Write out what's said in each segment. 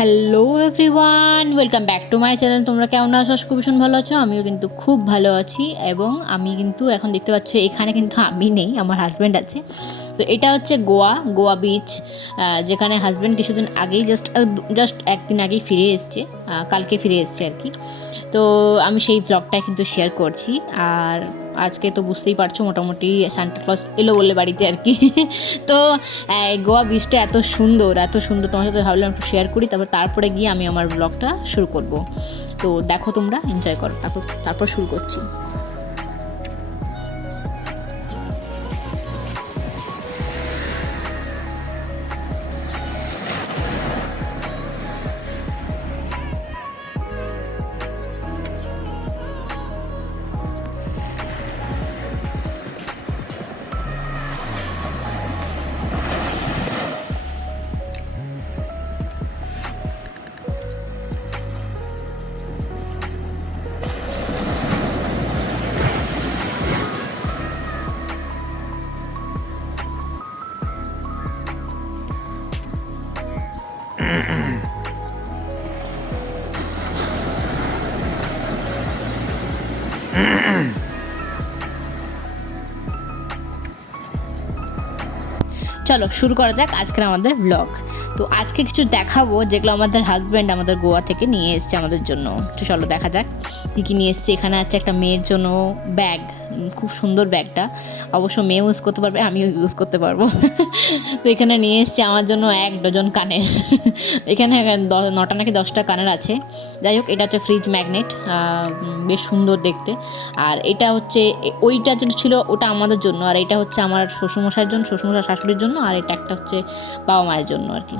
Hello everyone, welcome back to my channel. তোমরা কেমন আছো? খুব ভীষণ ভালো আছো। আমিও কিন্তু খুব ভালো আছি। এবং আমি কিন্তু এখন দেখতে পাচ্ছি এখানে কিন্তু আমি নেই, আমার হাজব্যান্ড আছে। তো এটা হচ্ছে গোয়া বিচ, যেখানে হাজব্যান্ড কিছুদিন আগেই জাস্ট একদিন আগেই ফিরে এসছে, কালকে ফিরে এসছে আর কি। তো আমি সেই ব্লগটাই কিন্তু শেয়ার করছি। আর আজকে তো বুঝতেই পারছো, মোটামুটি সান্টা ক্লজ এলো বলে বাড়িতে আর কি। তো গোয়া বিচটা এত সুন্দর তোমার সাথে ভাবলাম একটু শেয়ার করি, তারপরে গিয়ে আমি আমার ব্লগটা শুরু করব। তো দেখো, তোমরা এনজয় করো, তারপর শুরু করছি। চলো শুরু করা যাক আজকের আমাদের ব্লগ। তো আজকে কিছু দেখাবো যেগুলো আমাদের হাজব্যান্ড আমাদের গোয়া থেকে নিয়ে এসছে আমাদের জন্য। তো চলো দেখা যাক কী কী নিয়ে এসছে। এখানে আছে একটা মেয়ের জন্য ব্যাগ, খুব সুন্দর ব্যাগটা। অবশ্য মেয়ে ইউজ করতে পারবে, আমিও ইউজ করতে পারবো। তো এখানে নিয়ে এসছে আমার জন্য 1 ডজন কানের। এখানে 9টা নাকি 10টা কানের আছে। যাই হোক, এটা হচ্ছে ফ্রিজ ম্যাগনেট, বেশ সুন্দর দেখতে। আর এটা হচ্ছে, ওইটা যেটা ছিল ওটা আমাদের জন্য, আর এটা হচ্ছে আমার শ্বশুরমশাইয়ের জন্য, শ্বশুরমশাই শাশুড়ির জন্য, আর এটা একটা হচ্ছে বাবা মায়ের জন্য আর কি।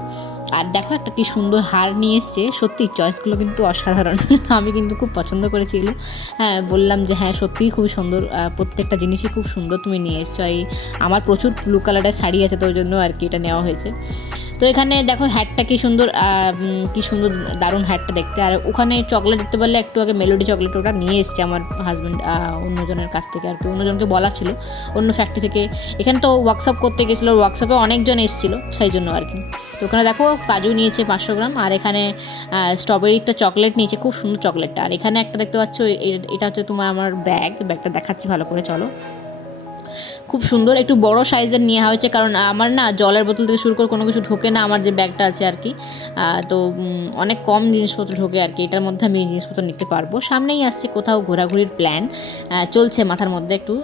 আর দেখো একটা কি সুন্দর হার নিয়ে এসছে। সত্যি চয়েসগুলো কিন্তু অসাধারণ। আমি কিন্তু খুব পছন্দ করেছি এগুলো। হ্যাঁ, বললাম যে হ্যাঁ সত্যিই খুবই সুন্দর, প্রত্যেকটা জিনিসই খুব সুন্দর তুমি নিয়ে এসছো। আমার প্রচুর ব্লু কালারের শাড়ি আছে, তো ওই জন্য আর কি এটা নেওয়া হয়েছে। তো এখানে দেখো হ্যাটটা কি সুন্দর, দারুণ হ্যাটটা দেখতে। আর ওখানে চকলেট দেখতে পারলে, একটু আগে মেলোডি চকলেট ওটা নিয়ে এসছে আমার হাজব্যান্ড অন্যজনের কাছ থেকে আর কি। অন্যজনকে বলা ছিল, অন্য ফ্যাক্টরি থেকে। এখানে তো ওয়ার্কশপ করতে গেছিলো, ওয়ার্কশপে অনেকজন এসেছিলো, সেই জন্য আর কি। তো ওখানে দেখো কাজু নিয়েছে 500 গ্রাম, আর এখানে স্ট্রবেরিটা চকলেট নিয়েছে, খুব সুন্দর চকলেটটা। আর এখানে একটা দেখতে পাচ্ছ, এটা হচ্ছে তোমার আমার ব্যাগটা দেখাচ্ছি ভালো করে, চলো। খুব সুন্দর, একটু বড় সাইজের নেওয়া হয়েছে, কারণ আমার না জলের বোতল থেকে শুরু করে কোনো কিছু ঢোকে না আমার যে ব্যাগটা আছে আর কি। তো অনেক কম জিনিসপত্র ঢোকে আর কি, এটার মধ্যে আমি জিনিসপত্র নিতে পারবো। সামনেই আসছে কোথাও ঘোরাঘুরির প্ল্যান চলছে মাথার মধ্যে একটু।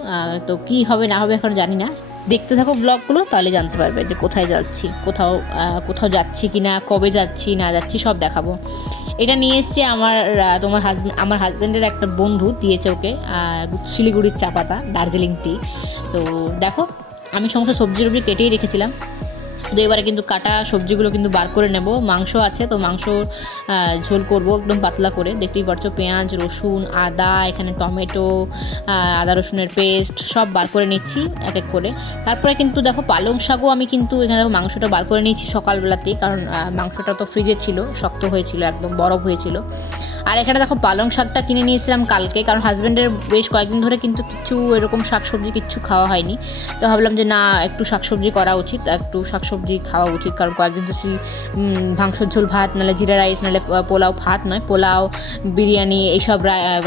তো কী হবে না হবে এখন জানি না, দেখতে থাকো ব্লগগুলো, তাহলে জানতে পারবে যে কোথায় যাচ্ছি, কোথাও যাচ্ছি কি না, কবে যাচ্ছি না যাচ্ছি সব দেখাবো। এটা নিয়ে এসছে আমার হাজব্যান্ডের একটা বন্ধু দিয়েছে ওকে, শিলিগুড়ির চা পাতা, দার্জিলিং টি। তো দেখো, আমি সমস্ত সবজি কেটেই রেখেছিলাম। তো এবারে কিন্তু কাটা সবজিগুলো কিন্তু বার করে নেব। মাংস আছে, তো মাংস ঝোল করব একদম পাতলা করে। দেখতেই পাচ্ছ পেঁয়াজ, রসুন, আদা, এখানে টমেটো, আদা রসুনের পেস্ট সব বার করে নিচ্ছি এক এক করে। তারপরে কিন্তু দেখো পালং শাকও আমি কিন্তু এখানে দেখো মাংসটা বার করে নিয়েছি সকালবেলাতেই, কারণ মাংসটা তো ফ্রিজে ছিল, শক্ত হয়েছিল, একদম বরফ হয়েছিল। আর এখানে দেখো পালং শাকটা কিনে নিয়েছিলাম কালকে, কারণ হাজব্যান্ডের বেশ কয়েকদিন ধরে কিন্তু কিছু এরকম শাকসবজি কিচ্ছু খাওয়া হয়নি। তো ভাবলাম যে না, একটু শাকসবজি করা উচিত, একটু শাকসবজি খাওয়া উচিত, কারণ কয়েকদিন তো মাংসের ঝোল ভাত, নাহলে জিরা রাইস, নাহলে পোলাও, ভাত নয় পোলাও, বিরিয়ানি, এইসব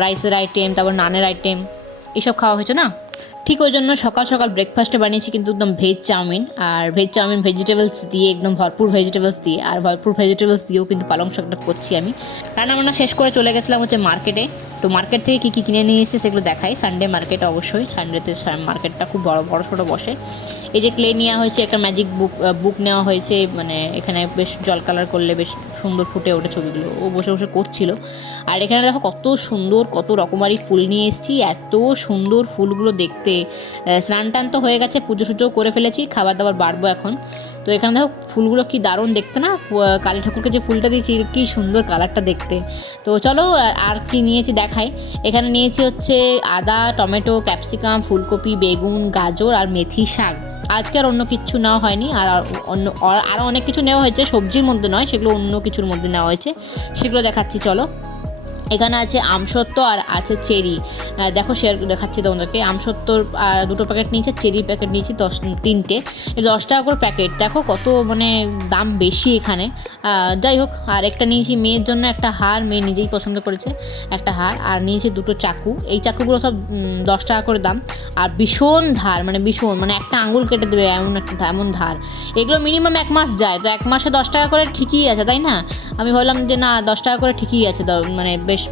রাইসের আইটেম, তারপর নানের আইটেম, এইসব খাওয়া হয়েছে না। ঠিক ওই জন্য সকাল সকাল ব্রেকফাস্টে বানিয়েছি কিন্তু একদম ভেজ চাউমিন। আর ভেজ চাউমিন ভেজিটেবলস দিয়ে, একদম ভরপুর ভেজিটেবলস দিয়ে, আর ভরপুর ভেজিটেবলস দিয়েও কিন্তু পালং শাকটা করছি আমি। রান্নাবান্না শেষ করে চলে গেছিলাম হচ্ছে মার্কেটে। তো মার্কেট থেকে কী কী কিনে নিয়ে এসেছে সেগুলো দেখাই। সানডে মার্কেট, অবশ্যই সানডেতে মার্কেটটা খুব বড় ছোটো বসে। এই যে ক্লে নেওয়া হয়েছে, একটা ম্যাজিক বুক নেওয়া হয়েছে, মানে এখানে বেশ জল কালার করলে বেশ সুন্দর ফুটে ওঠে ছবিগুলো, ও বসে বসে করছিল। আর এখানে দেখো কত সুন্দর, কত রকমারি ফুল নিয়ে এসেছি, এত সুন্দর ফুলগুলো দেখতে। স্নান টান তো হয়ে গেছে, পুজো সুজোও করে ফেলেছি, খাবার দাবার বাড়বো এখন। তো এখানে দেখো ফুলগুলো কি দারুণ দেখতে না, কালী ঠাকুরকে যে ফুলটা দিয়েছি কি সুন্দর কালারটা দেখতে। তো চলো আর কি নিয়েছি দেখাই। এখানে নিয়েছি হচ্ছে আদা, টমেটো, ক্যাপসিকাম, ফুলকপি, বেগুন, গাজর আর মেথি শাক। আজকে আর অন্য কিছু নেওয়া হয়নি, আর আরও অনেক কিছু নেওয়া হয়েছে, সবজির মধ্যে নয়, সেগুলো অন্য কিছুর মধ্যে নেওয়া হয়েছে, সেগুলো দেখাচ্ছি চলো। এখানে আছে আমসত্ত্ব আর আছে চেরি। দেখো শেয়ার দেখাচ্ছি তোমাদেরকে। আমসত্ত্বর দুটো প্যাকেট নিয়েছে, চেরির প্যাকেট নিয়েছি 3টে। 10 টাকা করে প্যাকেট। দেখো কত মানে দাম বেশি এখানে। যাই হোক, আর একটা নিয়েছি মেয়ের জন্য একটা হার, মেয়ে নিজেই পছন্দ করেছে একটা হার। আর নিয়েছি দুটো চাকু। এই চাকুগুলো সব 10 টাকা করে দাম। আর ভীষণ ধার, মানে ভীষণ, মানে একটা আঙুল কেটে দেবে এমন ধার। এগুলো মিনিমাম 1 মাস যায়, তো 1 মাসে 10 টাকা করে ঠিকই আছে, তাই না? আমি ভাবলাম যে না, 10 টাকা করে ঠিকই আছে, মানে বেশ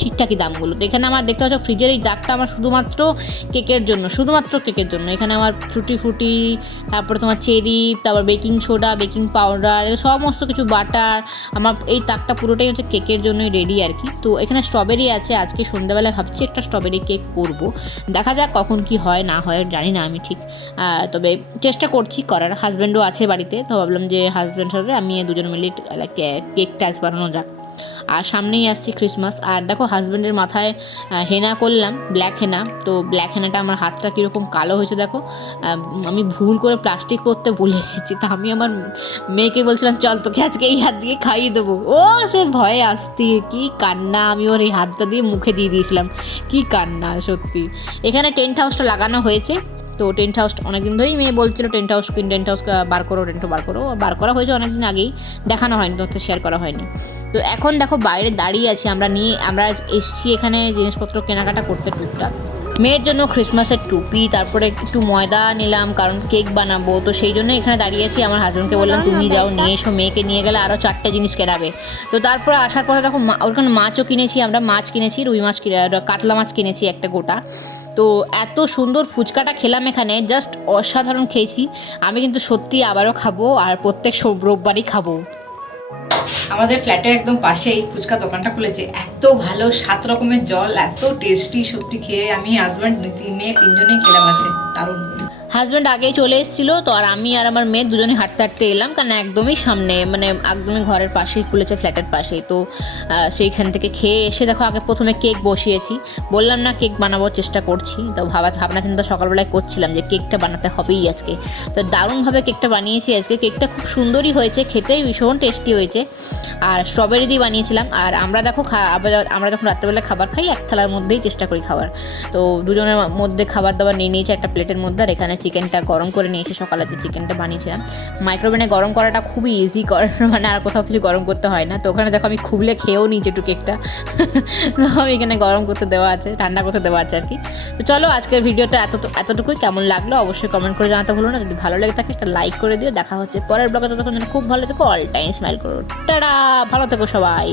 ঠিকঠাকই দামগুলো। তো এখানে আমার দেখতে পাচ্ছ ফ্রিজের এই দাগটা আমার শুধুমাত্র কেকের জন্য। এখানে আমার ফ্রুটি, তারপরে তোমার চেরি, তারপর বেকিং সোডা, বেকিং পাউডার, সমস্ত কিছু বাটার। আমার এই দাগটা পুরোটাই হচ্ছে কেকের জন্যই রেডি আর কি। তো এখানে স্ট্রবেরি আছে। আজকে সন্ধ্যাবেলায় ভাবছি একটা স্ট্রবেরি কেক করব। দেখা যাক কখন কি হয় না হয়, জানি না আমি ঠিক। তবে চেষ্টা করছি করার। হাজব্যান্ডও আছে বাড়িতে, তো ভাবলাম যে হাজব্যান্ড সাথে আমি দুজন মিলে কেকটা আজ বানানো যাক। আর সামনেই আসছে ক্রিসমাস। আর দেখো হাজব্যান্ডের মাথায় হেনা করলাম, ব্ল্যাক হেনা। তো ব্ল্যাক হেনাটা আমার হাতটা কীরকম কালো হয়েছে দেখো। আমি ভুল করে প্লাস্টিক করতে ভুলে গেছি। তা আমি আমার মেয়েকে বলছিলাম চল তোকে আজকে এই হাত দিয়ে খাইয়ে দেবো। ও সে ভয়ে আসতি, কী কান্না! আমি ওর এই হাতটা দিয়ে মুখে দিয়ে দিয়েছিলাম, কী কান্না সত্যি। এখানে টেন্ট হাউসটা লাগানো হয়েছে। তো টেন্ট হাউস অনেকদিন ধরেই মেয়ে বলছিল টেন্ট হাউস বার করো। বার করা হয়েছে অনেকদিন আগেই, দেখানো হয়নি, তোমাকে শেয়ার করা হয়নি। তো এখন দেখো বাইরে দাঁড়িয়ে আছি আমরা এসছি এখানে জিনিসপত্র কেনাকাটা করতে টুকটাক। মেয়ের জন্য ক্রিসমাসের টুপি, তারপরে একটু ময়দা নিলাম কারণ কেক বানাবো। তো সেই জন্য এখানে দাঁড়িয়ে আছি। আমার হাজব্যান্ডকে বললাম তুমি যাও নিয়ে এসো, মেয়েকে নিয়ে গেলে আরও 4টে জিনিস কেনাবে। তো তারপরে আসার পরে দেখো ওখানে মাছও কিনেছি, আমরা মাছ কিনেছি, রুই মাছ, কাতলা মাছ কিনেছি একটা গোটা। তো এত সুন্দর ফুচকাটা খেলাম এখানে, জাস্ট অসাধারণ খেয়েছি আমি, কিন্তু সত্যি আবারও খাবো, আর প্রত্যেক রোববারই খাবো। আমাদের ফ্ল্যাটের একদম পাশেই ফুচকা দোকানটা খুলেছে। এত ভালো, 7 রকমের জল, এত টেস্টি, সত্যি খেয়ে আমি হাজব্যান্ড মেয়ে 3জনেই খেলাম আজকে, দারুণ। হাজব্যান্ড আগেই চলে এসেছিলো, তো আর আমি আর আমার মেয়ে দুজনে হাঁটতে হাঁটতে এলাম, কারণ একদমই সামনে, মানে একদমই ঘরের পাশেই খুলেছে, ফ্ল্যাটের পাশেই। তো সেইখান থেকে খেয়ে এসে দেখো আগে প্রথমে কেক বসিয়েছি। বললাম না কেক বানাবার চেষ্টা করছি, তো ভাবনা চিন্তা সকালবেলায় করছিলাম যে কেকটা বানাতে হবেই আজকে। তো দারুণভাবে কেকটা বানিয়েছি আজকে। কেকটা খুব সুন্দরই হয়েছে, খেতেই ভীষণ টেস্টি হয়েছে। আর স্ট্রবেরি দিয়ে বানিয়েছিলাম। আর আমরা দেখো আমরা যখন রাত্রেবেলা খাবার খাই, এক থালার মধ্যেই চেষ্টা করি খাবার। তো দুজনের মধ্যে খাবার দাবার নিয়ে নিয়েছি একটা প্লেটের মধ্যে। আর এখানে চিকেনটা গরম করে নিয়েছি, সকালে যে চিকেনটা বানিয়েছিলাম। মাইক্রোওভেনে গরম করাটা খুবই ইজি, মানে আর কোথাও কিছু গরম করতে হয় না। তো ওখানে দেখো আমি খুবলে খেয়েও নিয়েছি একটু কেকটা। তো আমি এখানে গরম করতে দেওয়া আছে, ঠান্ডা করতে দেওয়া আছে আর কি। তো চলো আজকের ভিডিওটা এতটুকুই। কেমন লাগলো অবশ্যই কমেন্ট করে জানাতে ভুলো না। যদি ভালো লেগে থাকে একটা লাইক করে দিও। দেখা হচ্ছে পরের ব্লগে, ততক্ষণ যেন খুব ভালো থেকো, অল টাইম স্মাইল করো। টাটা, ভালো থেকো সবাই।